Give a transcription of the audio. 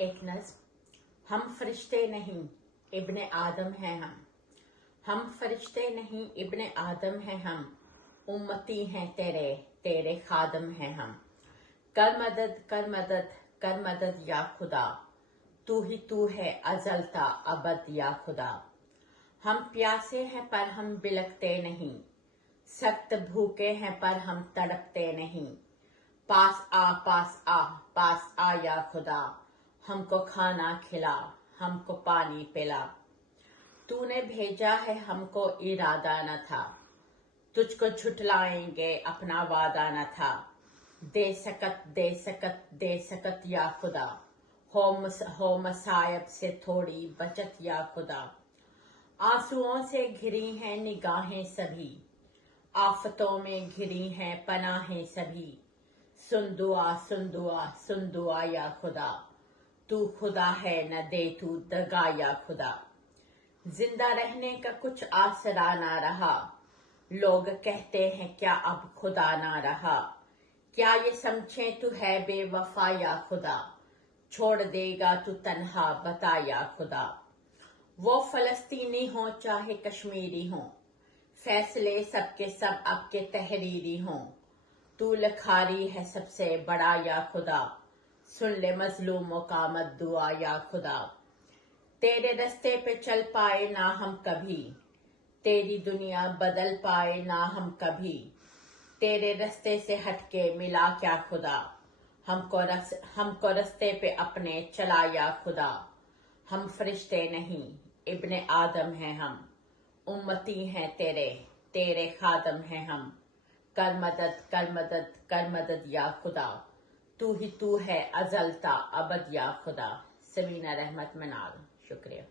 एक नज़्म। हम फरिश्ते नहीं इब्ने आदम हैं हम फरिश्ते नहीं इब्ने आदम हैं हम, उम्मती हैं तेरे तेरे खादम हैं हम। कर मदद कर मदद कर मदद या खुदा, तू ही तू है अज़लता अबद या खुदा। हम प्यासे हैं पर हम बिलकते नहीं, सख्त भूखे हैं पर हम तड़पते नहीं। पास आ या खुदा, हमको खाना खिला हमको पानी पिला। तूने भेजा है हमको इरादा न था, तुझको झुठलाएंगे अपना वादा न था। दे सकत या खुदा, हो मसायब से थोड़ी बचत या खुदा। आंसुओं से घिरी हैं निगाहें सभी, आफतों में घिरी हैं पनाहें सभी। सुन दुआ या खुदा, तू खुदा है न दे तू दगा या खुदा। जिंदा रहने का कुछ आसरा ना रहा, लोग कहते हैं क्या अब खुदा ना रहा। क्या ये समझे तू है बेवफा या खुदा, छोड़ देगा तू तन्हा बता या खुदा। वो फलस्तीनी हो चाहे कश्मीरी हो, फैसले सबके सब आपके तहरीरी हों। तू लखारी है सबसे बड़ा या खुदा, सुन ले मजलूमों का मत दुआ या खुदा। तेरे रस्ते पे चल पाए ना हम कभी, तेरी दुनिया बदल पाए ना हम कभी। तेरे रस्ते से हटके मिला क्या खुदा, हमको रस्ते पे अपने चला या खुदा। हम फरिश्ते नहीं इब्ने आदम हैं हम, उम्मती हैं तेरे तेरे खादम हैं हम। कर मदद या खुदा, तू ही तू है अज़लता अबद या खुदा। समीना रहमत मनाल, शुक्रिया।